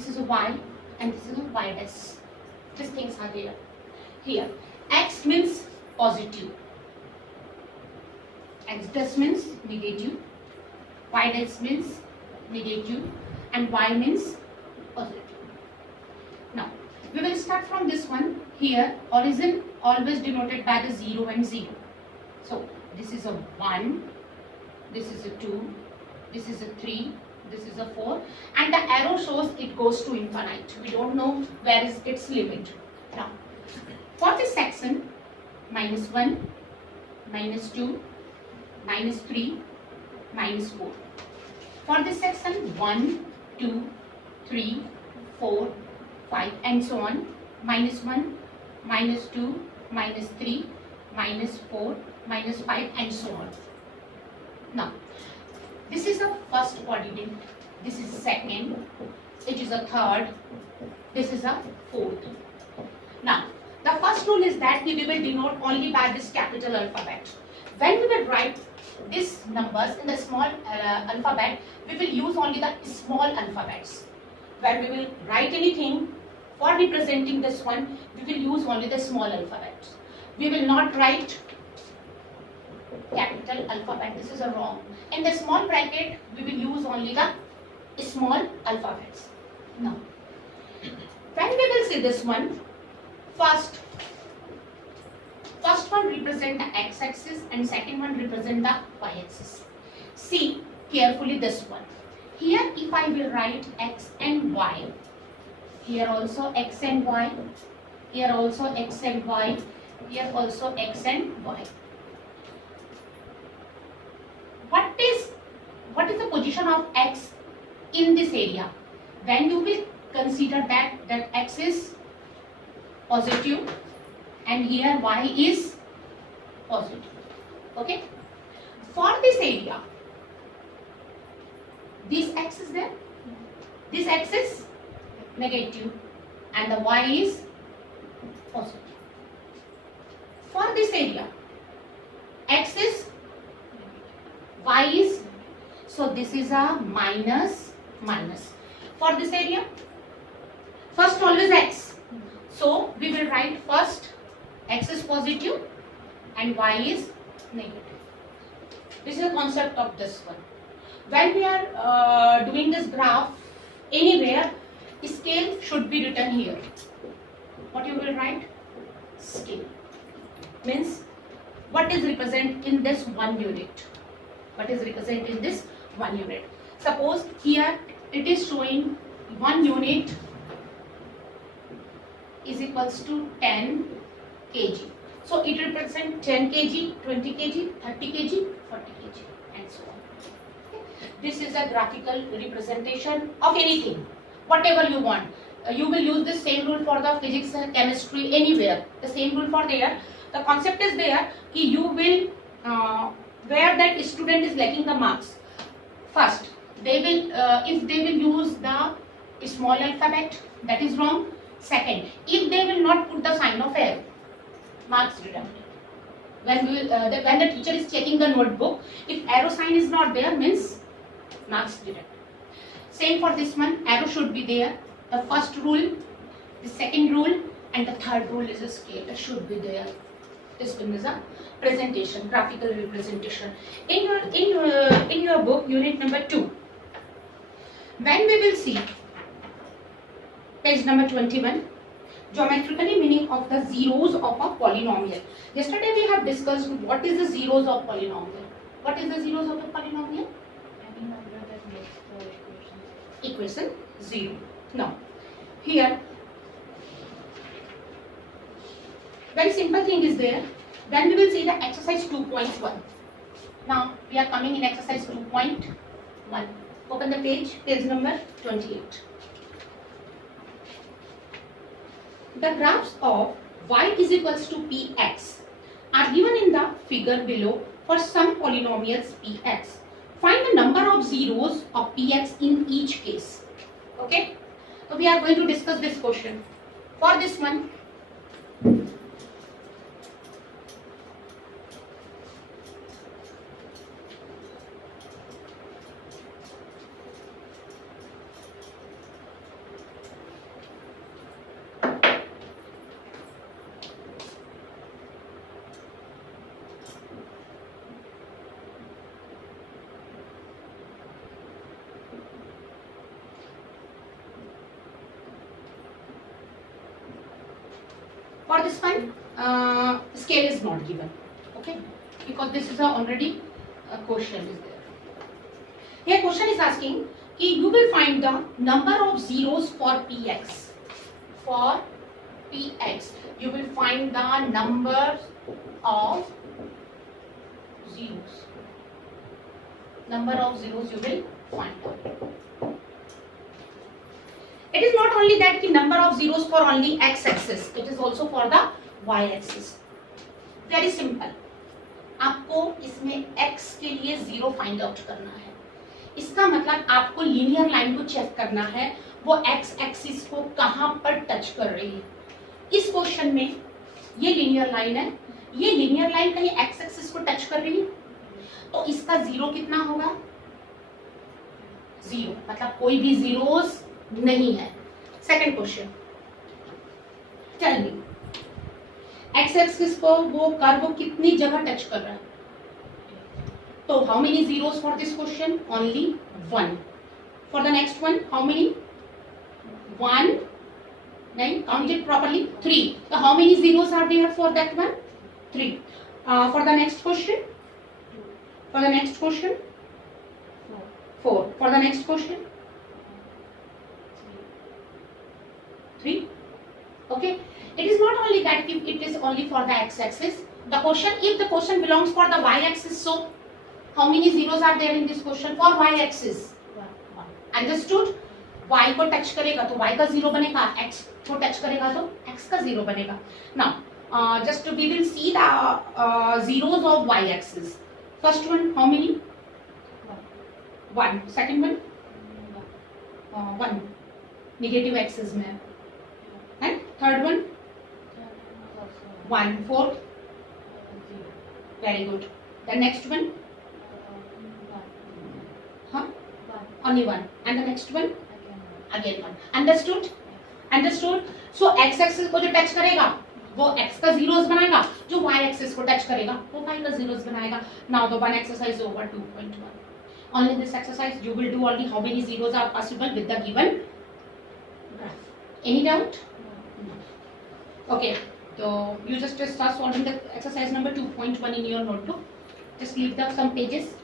this is a y, and this is a y dash. These things are there. Here, x means positive, x dash means negative, y dash means negative, and y means positive. Now, we will start from this one. Here, origin always denoted by the 0 and 0. So, this is a 1, this is a 2, this is a 3, this is a 4, and the arrow shows it goes to infinite. We don't know where is its limit. Now, for this section, -1, -2, -3, -4. For this section, 1, 2, 3, 4, 5, and so on. -1, -2, -3, -4, -5, and so on. Now, this is the first coordinate, this is second, it is a third, this is a fourth. Now, the first rule is that we will denote only by this capital alphabet. When we will write these numbers in the small alphabet, we will use only the small alphabets. When we will write anything for representing this one, we will use only the small alphabets. We will not write capital alphabet. This is a wrong. In the small bracket, we will use only the small alphabets. Now, when we will see this one, first one represent the x-axis and second one represent the y-axis. See carefully this one. Here, if I will write x and y, here also x and y, here also x and y, here also x and y. What is the position of x in this area? When you will consider that x is positive and here y is positive. Okay? For this area, this x is there, this x is negative and the y is positive. For this area, x is, y is, so this is a minus. For this area, first always x. So we will write first x is positive and y is negative. This is the concept of this one. When we are doing this graph anywhere, scale should be written here. What you will write? Scale. Means what is represented in this 1 unit. What is represented in this 1 unit. Suppose here it is showing 1 unit is equals to 10 kg. So it represents 10 kg, 20 kg, 30 kg, 40 kg, and so on. This is a graphical representation of anything, whatever you want. You will use the same rule for the physics and chemistry anywhere. The same rule for there. The concept is there. You will where that student is lacking the marks. First, they will if they will use the small alphabet, that is wrong. Second, if they will not put the sign of arrow, marks deducted. When the teacher is checking the notebook, if arrow sign is not there, means marks deducted. Same for this one, arrow should be there. The first rule, the second rule, and the third rule is a scale. It should be there. This one is a presentation, graphical representation. In your book, unit number 2, when we will see page number 21, geometrically meaning of the zeros of a polynomial. Yesterday we have discussed what is the zeros of polynomial. What is the zeros of a polynomial? Any number that makes the Equation 0. Now, here, very simple thing is there. Then we will see the exercise 2.1. Now, we are coming in exercise 2.1. Open the page number 28. The graphs of y is equals to px are given in the figure below for some polynomials px. Find the number of zeros of px in each case. Okay? So we are going to discuss this question. For this one, For this one, scale is not given. Okay, because this is already a question is there. Here question is asking कि you will find the number of zeros for px. For px, you will find the number of zeros. Number of zeros you will find out. It is not only that कि number of zeros for only x-axis. It is also for the y-axis. Very simple. आपको इसमें x के लिए zero find out करना है. इसका मतलब आपको लीनियर लाइन को चेक करना है वो x एक्सिस को कहां पर टच कर रही है. इस क्वेश्चन में ये लीनियर लाइन है, ये लीनियर लाइन कहीं x एक्सिस को टच कर रही है, तो इसका जीरो कितना होगा? जीरो, मतलब कोई भी जीरोस नहीं है. Second question, tell me x axis को वो कर्व कितनी जगह टच कर रहा है? तो how many zeros for this question? Only one. For the next one, how many? One. Nine. Count it properly. Three. So how many zeros are there for that one? Three. For the next question? For the next question? Four. For the next question? Three. Okay. It is not only that it is only for the x-axis. The question, if the question belongs for the y-axis, so how many zeros are there in this question for y-axis? Understood? Y को touch करेगा तो y का zero बनेगा, x को touch करेगा तो x का zero बनेगा. Now, just we will see the zeros of y-axis. First one, how many? One. Second one? One. Negative axis में. And third one? One. Fourth? Very good. The next one? Huh? Only one. And the next one? Again one. Understood? Understood? So x axis को जो touch करेगा वो x का zeros बनाएगा, जो y axis को touch करेगा वो y का zeros बनाएगा. Now the one exercise over 2.1. Only this exercise you will do only how many zeros are possible with the given graph. Any doubt? No. Okay. So you just start solving the exercise number 2.1 in your notebook. Just leave the some pages.